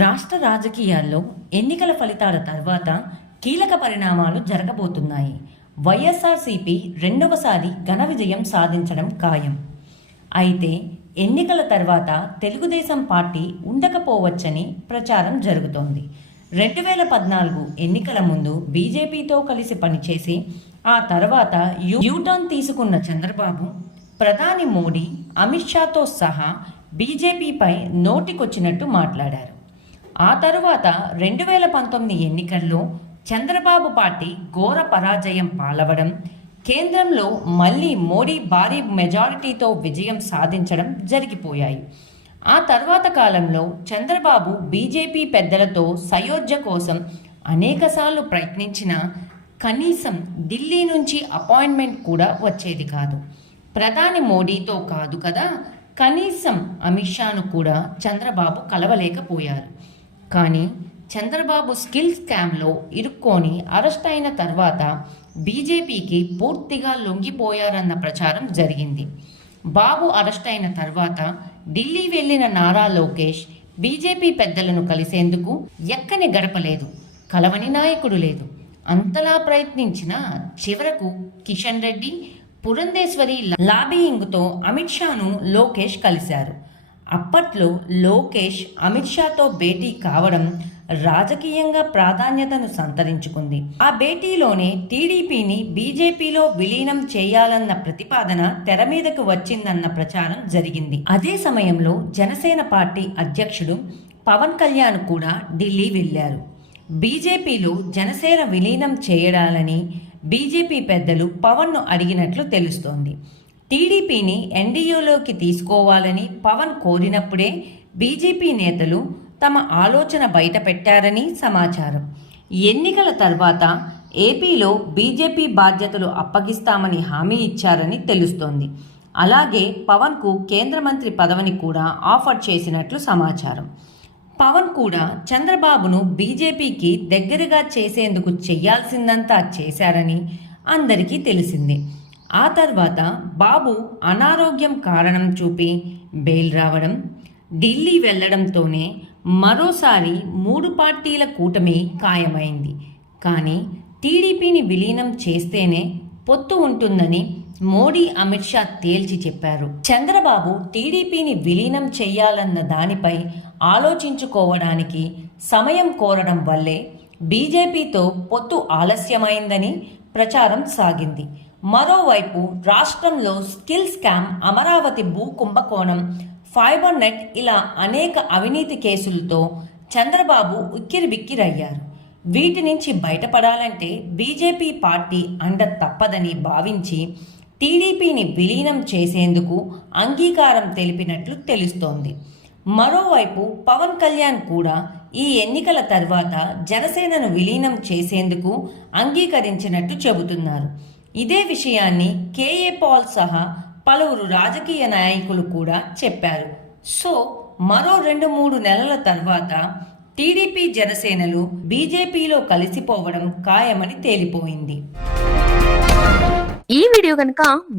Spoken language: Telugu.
రాష్ట్ర రాజకీయాల్లో ఎన్నికల ఫలితాల తర్వాత కీలక పరిణామాలు జరగబోతున్నాయి. వైఎస్ఆర్సీపీ రెండవసారి ఘన విజయం సాధించడం ఖాయం. అయితే ఎన్నికల తర్వాత తెలుగుదేశం పార్టీ ఉండకపోవచ్చని ప్రచారం జరుగుతోంది. రెండు వేల పద్నాలుగు ఎన్నికల ముందు బీజేపీతో కలిసి పనిచేసి ఆ తర్వాత యూ యూటర్న్ తీసుకున్న చంద్రబాబు ప్రధాని మోడీ అమిత్ షాతో సహా బీజేపీపై నోటికొచ్చినట్టు మాట్లాడారు. ఆ తరువాత రెండు వేల పంతొమ్మిది ఎన్నికల్లో చంద్రబాబు పార్టీ ఘోర పరాజయం పాలవడం కేంద్రంలో మళ్ళీ మోడీ భారీ మెజారిటీతో విజయం సాధించడం జరిగిపోయాయి. ఆ తర్వాత కాలంలో చంద్రబాబు బీజేపీ పెద్దలతో సయోధ్య కోసం అనేకసార్లు ప్రయత్నించినా కనీసం ఢిల్లీ నుంచి అపాయింట్మెంట్ కూడా వచ్చేది కాదు. ప్రధాని మోడీతో కాదు కదా కనీసం అమిత్ షాను కూడా చంద్రబాబు కలవలేకపోయారు. కానీ చంద్రబాబు స్కిల్ స్కామ్లో ఇరుక్కొని అరెస్ట్ అయిన తర్వాత బీజేపీకి పూర్తిగా లొంగిపోయారన్న ప్రచారం జరిగింది. బాబు అరెస్ట్ అయిన తర్వాత ఢిల్లీ వెళ్ళిన నారా లోకేష్ బీజేపీ పెద్దలను కలిసేందుకు ఎక్కని గడపలేదు కలవని నాయకుడు లేదు. అంతలా ప్రయత్నించిన చివరకు కిషన్ రెడ్డి పురంధేశ్వరి లాబీయింగ్తో అమిత్ షాను లోకేష్ కలిశారు. అప్పట్లో లోకేష్ అమిత్ షాతో భేటీ కావడం రాజకీయంగా ప్రాధాన్యతను సంతరించుకుంది. ఆ భేటీలోనే టీడీపీని బీజేపీలో విలీనం చేయాలన్న ప్రతిపాదన తెర మీదకు వచ్చిందన్న ప్రచారం జరిగింది. అదే సమయంలో జనసేన పార్టీ అధ్యక్షుడు పవన్ కళ్యాణ్ కూడా ఢిల్లీ వెళ్ళారు. బీజేపీలో జనసేన విలీనం చేయడాలని బీజేపీ పెద్దలు పవన్ను అడిగినట్లు తెలుస్తోంది. టీడీపీని ఎన్డీఏలోకి తీసుకోవాలని పవన్ కోరినప్పుడే బీజేపీ నేతలు తమ ఆలోచన బయటపెట్టారని సమాచారం. ఎన్నికల తర్వాత ఏపీలో బీజేపీ బాధ్యతలు అప్పగిస్తామని హామీ ఇచ్చారని తెలుస్తోంది. అలాగే పవన్కు కేంద్ర మంత్రి పదవిని కూడా ఆఫర్ చేసినట్లు సమాచారం. పవన్ కూడా చంద్రబాబును బీజేపీకి దగ్గరగా చేసేందుకు చేయాల్సిందంతా చేశారని అందరికీ తెలిసిందే. ఆ తర్వాత బాబు అనారోగ్యం కారణం చూపి బెయిల్ రావడం ఢిల్లీ వెళ్ళడంతోనే మరోసారి మూడు పార్టీల కూటమి ఖాయమైంది. కానీ టీడీపీని విలీనం చేస్తేనే పొత్తు ఉంటుందని మోడీ అమిత్ షా తేల్చి చెప్పారు. చంద్రబాబు టీడీపీని విలీనం చేయాలన్న దానిపై ఆలోచించుకోవడానికి సమయం కోరడం వల్లే బీజేపీతో పొత్తు ఆలస్యమైందని ప్రచారం సాగింది. మరోవైపు రాష్ట్రంలో స్కిల్ స్కామ్ అమరావతి భూ కుంభకోణం ఫైబర్ నెట్ ఇలా అనేక అవినీతి కేసులతో చంద్రబాబు ఉక్కిరిబిక్కిరయ్యారు. వీటి నుంచి బయటపడాలంటే బీజేపీ పార్టీ అండ తప్పదని భావించి టీడీపీని విలీనం చేసేందుకు అంగీకారం తెలిపినట్లు తెలుస్తోంది. మరోవైపు పవన్ కళ్యాణ్ కూడా ఈ ఎన్నికల తర్వాత జనసేనను విలీనం చేసేందుకు అంగీకరించినట్టు చెబుతున్నారు. ఇదే విషయాన్ని కేఏ పాల్ సహా పలువురు రాజకీయ నాయకులు కూడా చెప్పారు. సో మరో రెండు మూడు నెలల తర్వాత టీడీపీ జనసేనలు బీజేపీలో కలిసిపోవడం ఖాయమని తేలిపోయింది. ఈ వీడియో కనుక